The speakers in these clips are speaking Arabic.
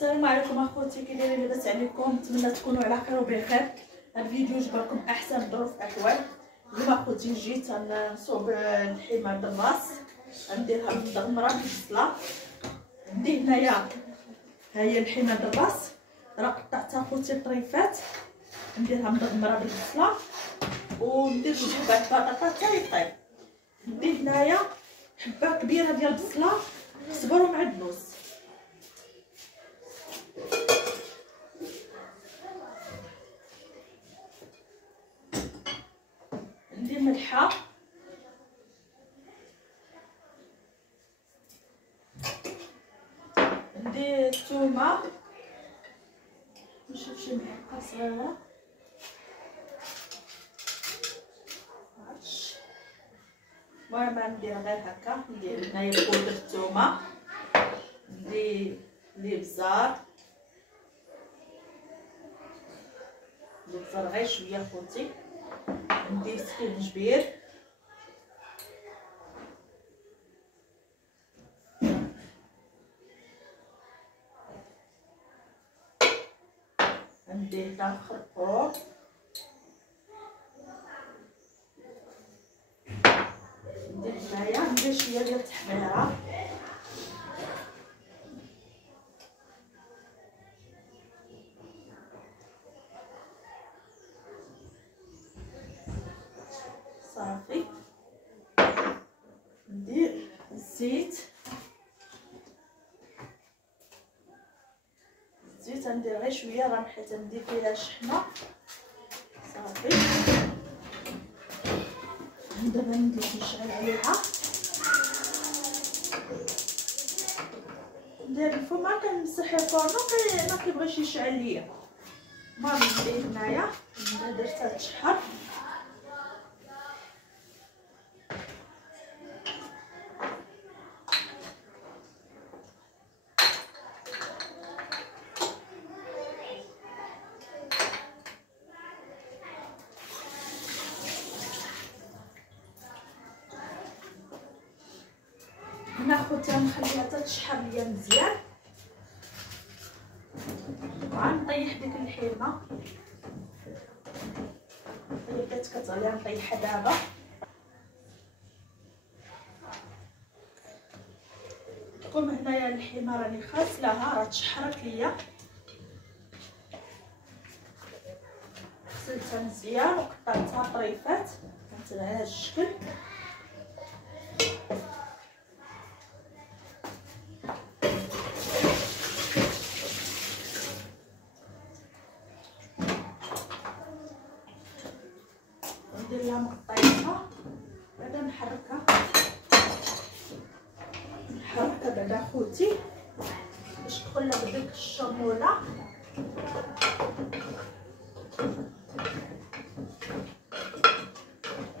السلام عليكم اخوتي، كي دايرين؟ لاباس عليكم؟ نتمنى تكونوا على خير وبخير. هذا الفيديو جبركم احسن ظروف احوال. اليوم اخوتي جيت نصوب الحمى الراس، نديرها مدغمره بالبصله. عندي هنايا ها هي الحمى الراس، راه قطعتها اخوتي طريفات، نديرها مدغمره بالبصله وندير شي حبات بطاطا حتى يطيب. عندي هنايا حبه كبيره ديال البصله صبر ومعدنوس، عندي ملحه، عندي الثومه، نشوف شي معلقه صغيره، معرفتش، المهم ندير غير هكا. ندير هنايا بودر الثومه، ندير الابزار غير شويه خوتي، ندير سكينجبير، ندير هنا الخرقوم، ندير هنايا ندير شويه ديال التحميره، صافي. ندير الزيت، ندير غير شويه راه حيت ندير فيها الشحمه. صافي دابا ندير نشعل عليها، ندير الفم ما كنمسح الفرن ما كيبغيش يشعل ليا. المهم ندير هنايا درتها تشحر، هنا خوتي غنخليها حتى تشحر ليا مزيان، وغنطيح ديك الحمى اللي بدات كتغلي، غنطيحها دابا. كوم هنايا الحمى راني خاسلاها، راه تشحرت ليا، غسلتها مزيان وقطعتها طريفات على هذا الشكل. ندير لها مقطعينها، بعدا نحركها بعدا خوتي باش تدخل لها بديك الشموله.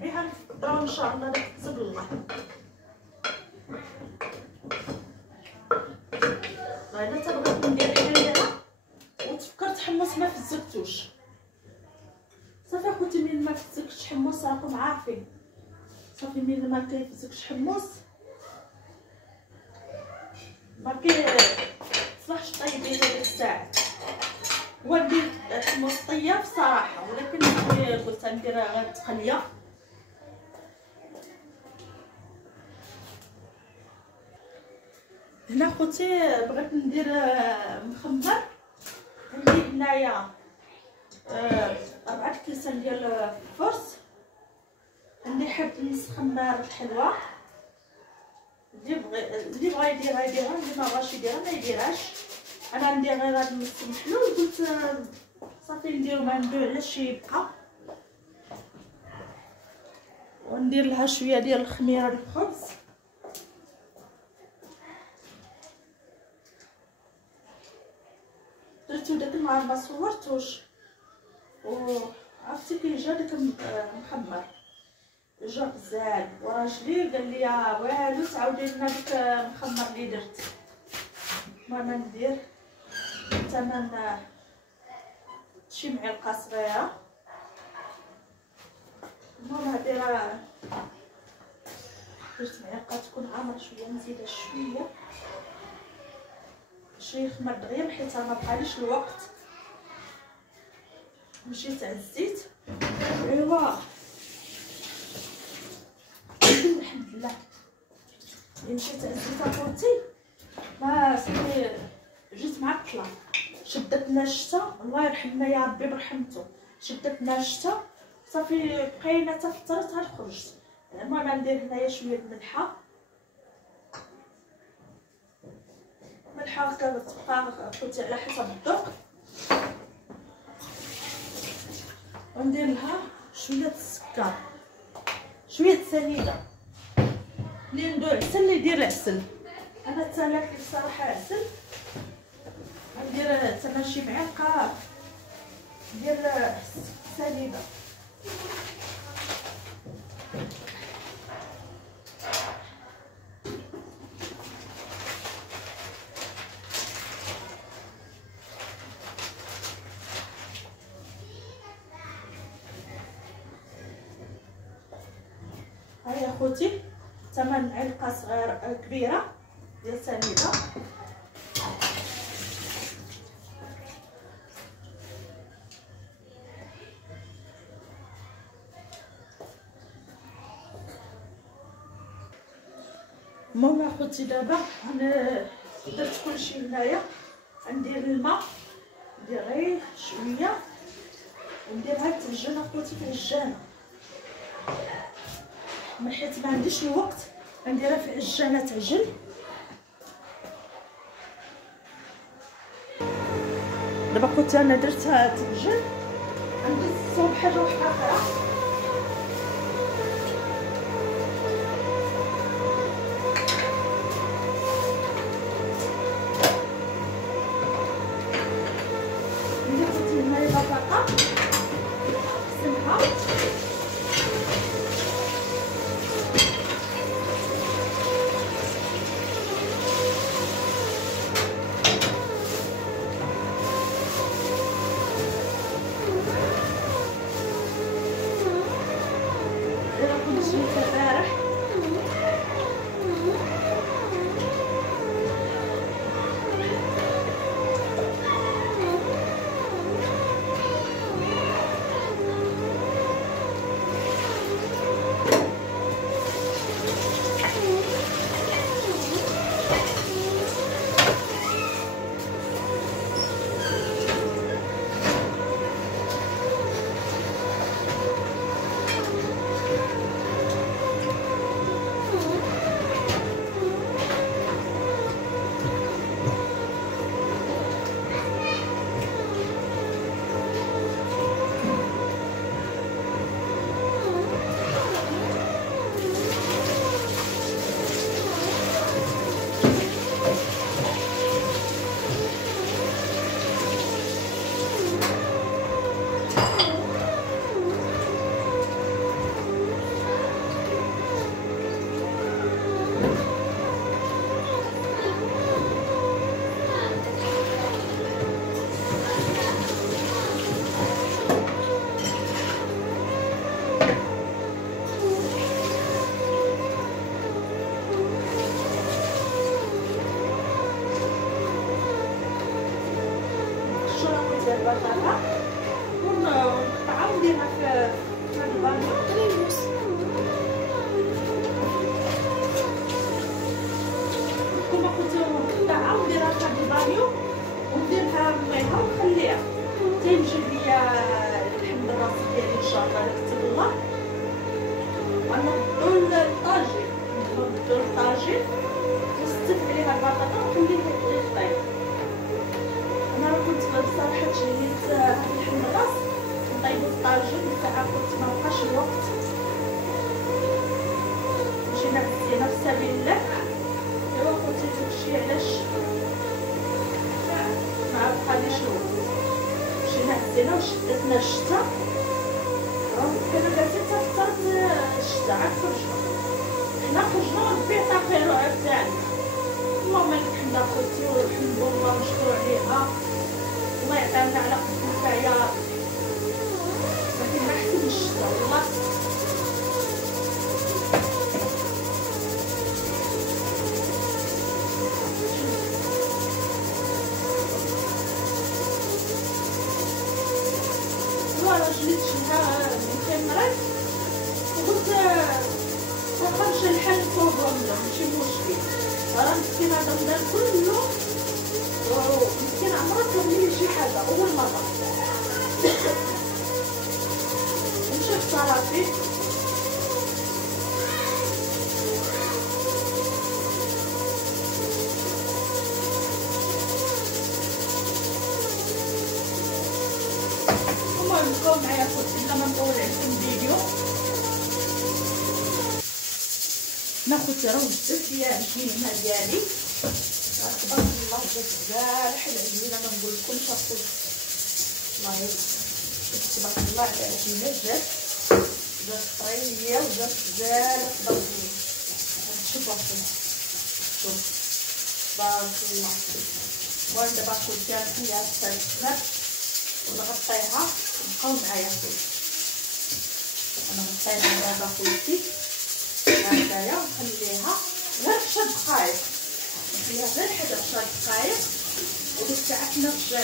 بها نفطروا ان شاء الله بحسب الله. الا تبغيت ندير حليله وتفكرت حمص ما فزقتوش، صافي اخوتي ملي ما فزقتش حمص راكم عارفين، صافي ملي ما كيفزقش حمص ما تصلحش طيبين هذيك الساعه. هو ندير الحمص طياب صراحه، ولكن قلت ندير غير تقليه. هنا خوتي بغيت ندير مخمر، عندي هنايا 4 كيسان ديال الفرص، عندي حب نص خمار الحلوى، اللي بغا يديرها يديرها، اللي ما بغاش يديرها ما يديرهاش. انا ندير غير هذا النص محلول، قلت صافي نديرو ما ندير على شي يبقى. وندير لها شويه ديال الخميره الخبز، درتو داك النهار ما صورتوش وعرفتي كيجا داك المخمر جا غزال، وراجلي قال لي والو تعاودي لنا داك المخمر اللي درت. المهم ندير ثمن شي معلقه صغيره. المهم هادي راه درت معلقه تكون عامره شويه، نزيدها شويه شي خمر دغيا حيت ما بقاليش الوقت. مشيت على الزيت. ايوا الحمد لله مشيت على الزيت اخوتي. ما صافي جيت معطله، شدتنا الشتا الله يرحمنا يا ربي برحمته. شدتنا الشتا صافي بقينا حتى فطرت عاد خرجت. المهم ندير هنايا شويه الملحه. ملحه كتبقى خوتي على حسب الذوق. وندير لها شويه السكر شويه السنيده. اللي عنده عسل اللي يدير عسل. انا تلاكل الصراحه عسل. ندير حتى شي معلقه ديال السنيده. هيا خوتي 8 معلقه صغيره كبيره ديال السنيده. المهم اخوتي دابا انا درت كلشي هنايا. ندير الماء ندير غير شويه ونديرها تعجن اخوتي في العجانه. من حيت ما عنديش الوقت نديرها في العجانه تعجن. دابا كنت انا درتها تعجن. عندي الصوب حاجه واحده اخرى. البطاطا ونقطعها ونديرها في البانيو. كما قلت نقطعها ونديرها في البانيو ونديرها ميها ونخليها حتى يجي ليا الحمض الراس ديالي ان شاء الله كتب الله. ونبدو الطاجين نستف عليها البطاطا ونخليه يطيب. انا كنت بصراحه تجهزت هاد الحمض الراس نطيبو الطاجين ساعه كنت ما بقاش الوقت. مشينا غزينا في سبيل الله. ايوا قلت داكشي علاش ما بقاليش الوقت. مشينا غزينا وشدتنا الشتا كنا جالسين حتى الشتا عاد خرجنا. حنا خرجنا وربي عطا خيرو عاوتاني. اللهم لك الحمد اخوتي والحمد لله مشكور عليها. الله يعطينا على قدرتها يا رب. ما كاين ما احسن من الشتا والله. راه جليت شيها 200 مرات وقلت نخرج الحل فوقهم ماشي مشكل. راه مسكين هذا الدار كله مسكين عمرو طلب مني شي حاجه اول مره ومشات صافي. المهم معايا خوتي بلا ما نطول عليكم الفيديو. ناخذ راه وجدت ليا العجينه ديالي تبارك الله جات مالح العجينه ما نقول لكمش اخويا الله تبارك الله على العجينه جات طريه وجات زاله تبارك الله. شوف اخويا شوف تبارك الله. وانا دابا خوتي نخليها تسخن ونغطيها بقاو معايا خوتي. انا غطيتها دابا خوتي هكايا ونخليها غير 10 دقائق نخليها غير 11 دقائق وديك الساعات نرجع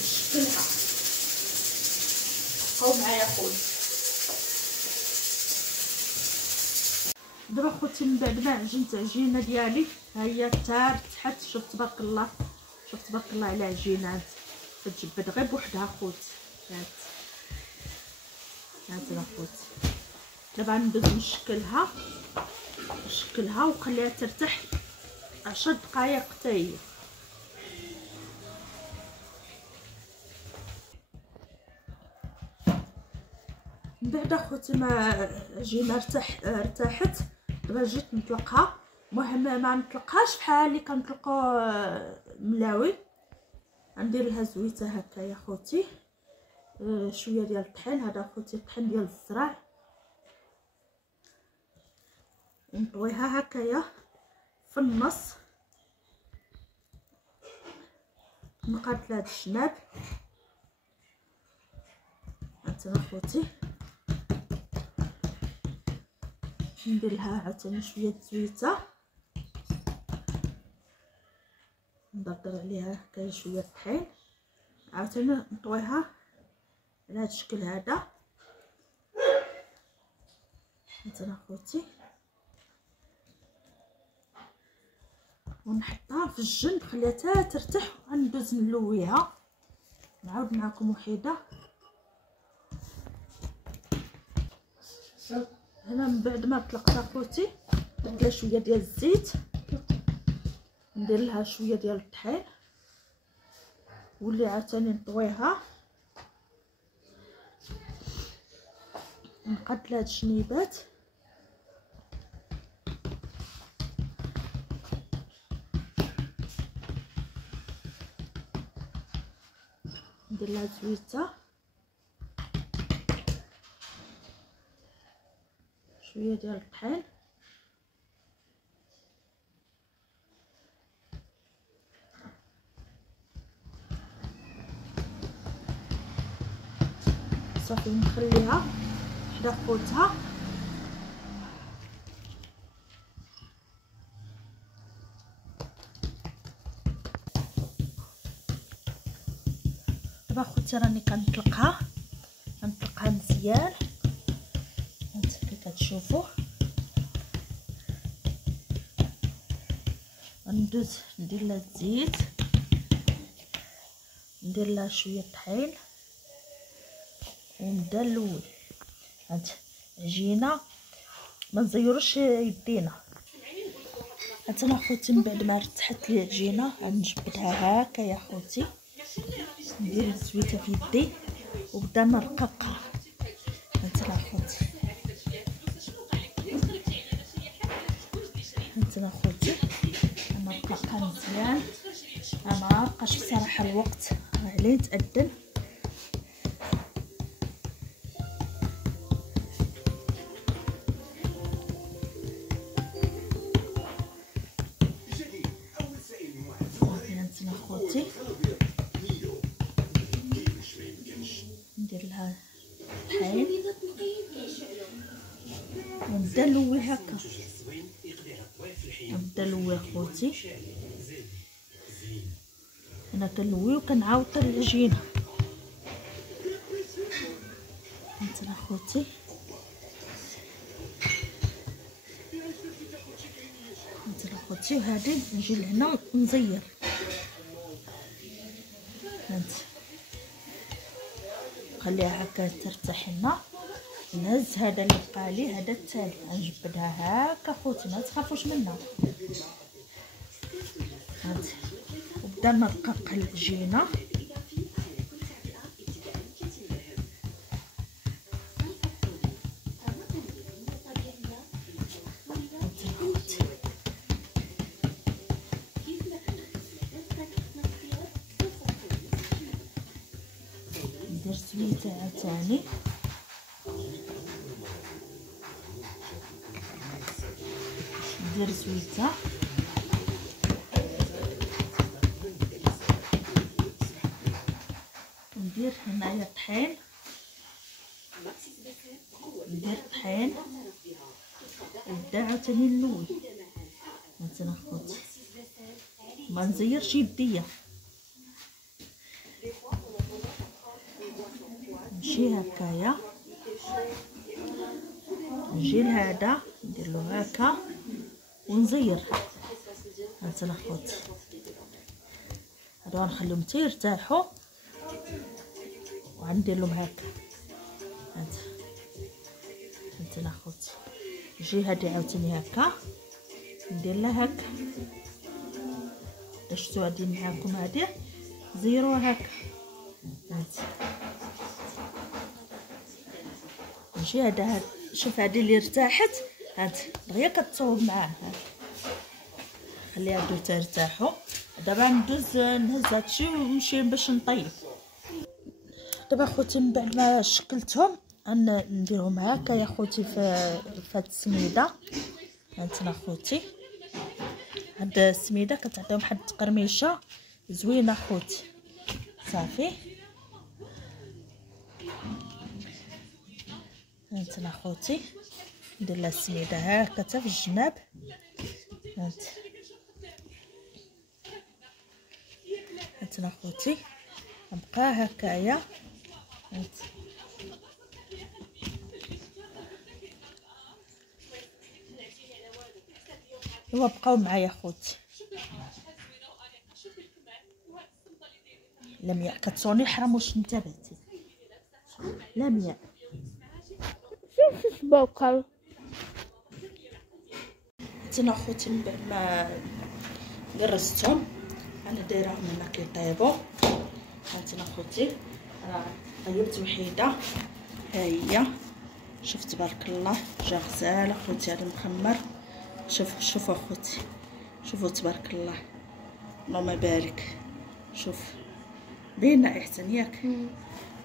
نشكلها. بقاو معايا خوتي. دابا خوتي من بعد ما عجنت عجينه ديالي ها هي تحت. شوف تبارك الله شوف تبارك الله على عجينات كتجبد غير بوحدها خوتي. هات خوتي دابا ندوز نشكلها ونخليها ترتاح 10 دقائق حتى هي. من بعد اخوتي ما العجينه ارتاحت دابا جيت نطلقها. المهم ما نطلقهاش بحال اللي كنطلقو ملاوي. ندير لها زويته هكا يا خوتي. شويه ديال الطحين. هذا خوتي الطحين ديال الزرع نطويها هكايا في النص. نقاد لهاد الجناب هانتما خوتي. ندير لها عاوتاني شويه زويته ندردر عليها هكايا شويه الطحين. عاوتاني نطويها على هاد الشكل هذا هانتما خوتي ونحطها في الجنب خليها حتى ترتاح. غندوز نلويها نعاود معكم وحيده. هنا من بعد ما طلقتها خوتي درت لها شويه ديال الزيت ندير لها شويه ديال الطحين واللي عاوتاني نطويها نقاد لها هاد الشنيبات. ندير لها زويته شويه ديال الطحين صافي نخليها حدا خوتها. دابا خوتي راني كنطلقها مزيان هانت كي كتشوفوا. ندوز ندير لها الزيت ندير لها شويه طحين ونبدا نلوي. هاد عجينه ما نزيروش يدينا. هانتما خوتي من بعد ما ارتاحت لي العجينه غنجبدها هكا يا خوتي. ندير الزويته في يدي وبدا نرققها. هانتما خوتي هانتما خوتي انا نرققها مزيان. انا مابقاش بصراحه الوقت عليه تأذن. ندير لها الطحين ونبدا نلوي هكا. نبدا نلوي خوتي. انا كنلوي وكنعاود العجينه. اخوتي اخوتي. وهادي نجي لهنا نزير هانتي خليها هكا ترتاح لنا. نهز هذا اللي بقى لي، هذا التالي نجبدها هكا خوتي ما تخافوش منها. هانتي وبدا نرقق العجينه. ندير سويته عاوتاني. ندير زويته ندير هنايا طحين. ندير طحين ونبدا عاوتاني نلوي. هانتي اخوتي ما نزيرش يديا، نمشي هكايا نجي لهذا ندير له هكا ونزير. هانتي اخوتي هادو غنخليهم حتى يرتاحوا وغندير لهم هكا. هانتي اخوتي نجي هادي عاوتاني هكا ندير لها هكا. شفتوا هادي معاكم هادي زيروها هكا. هانتي نجي هذا شوف هادي اللي ارتاحت هانتي دغيا كتصوب معاه. خليها هادو ترتاحوا. دابا ندوز نهز هادشي ونمشي باش نطيب. دابا خوتي من بعد ما شكلتهم نديرهم هكا يا خوتي في هاد السميده. هانتي خوتي هاد السميده كتعطيهم واحد التقرميشه زوينه خوتي. صافي هانتي خوتي ندير لها السميده هكا حتى في الجناب. هانتي خوتي نبقى هكايا. هانتي ايوا بقاو معايا خوتي. لمياء كتصوني الحرام واش انتبهتي؟ لمياء شوف بوكل. هانتي اخوتي من بعد ما درستهم انا دايرهم هنا كيطيبوا. هانتي اخوتي راه طيبت وحيده ها هي. شوف تبارك الله جا غزال اخوتي هذا مخمر. شوفوا اخوتي شوفوا تبارك الله اللهم بارك. شوف باينه احسن ياك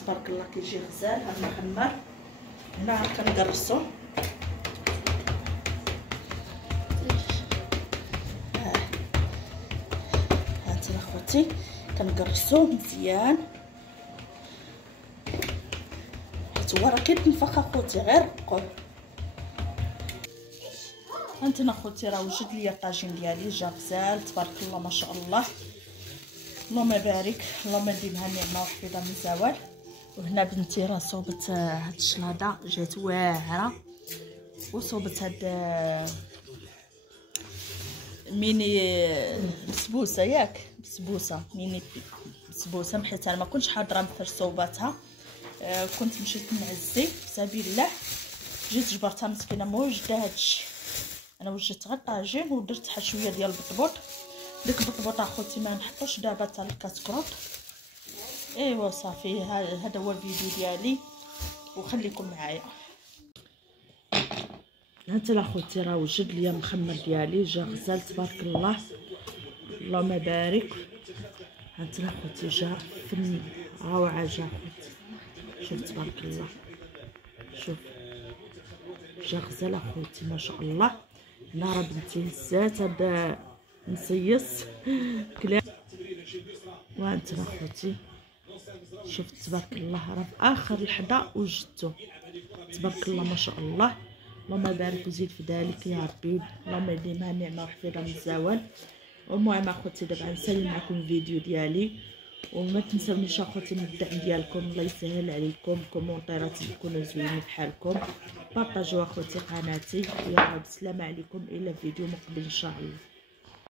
تبارك الله كيجي غزال هذا مخمر. هنا كنقرصو هانتي اخوتي كنقرصو مزيان حيت هو راه كيتنفخ اخوتي غير رقوا. هانتي اخوتي راه وجد ليا الطاجين ديالي جا غزال تبارك الله ما شاء الله اللهم بارك. اللهم ديمها نعمه وحفيظه من زوال. وهنا بنتي راه صوبت هاد الشلاضه جات واعره وصوبت هاد ميني بسبوسه ياك بسبوسه ميني بسبوسه. حيت انا ما كنتش حاضره مثل صوباتها كنت مشيت نعزي سبيل الله جيت جبرتها مسكينه موجده هادشي. انا وجدت غير طاجين ودرت واحد شويه ديال البطبوط. ديك البطبوط اخوتي ما نحطوش دابا حتى الكاسكروط. ايوا صافي هذا هو الفيديو ديالي وخليكم معايا. هانتي اخوتي راه وجد ليا مخمر ديالي جا غزال تبارك الله اللهم بارك. هانتي اخوتي جا فن روعه جا اخوتي. شوف تبارك الله شوف جا غزال اخوتي ما شاء الله. هنا راه بنتي هزات هذا مسيس كلا. وانت اخوتي شوف تبارك الله راه في اخر لحظه وجدته تبارك الله ما شاء الله. اللهم بارك وزيد في ذلك يا ربي. اللهم يديمها نعمه وحفيظه من الزوال. المهم اخوتي دابا نسالي معكم الفيديو ديالي وما تنسونيش اخوتي من الدعم ديالكم، الله يسهل عليكم، كومونطيرات يكونوا زوينين بحالكم، بارطاجوا اخوتي قناتي. يلا بسلامه عليكم، الى فيديو مقبل ان شاء الله.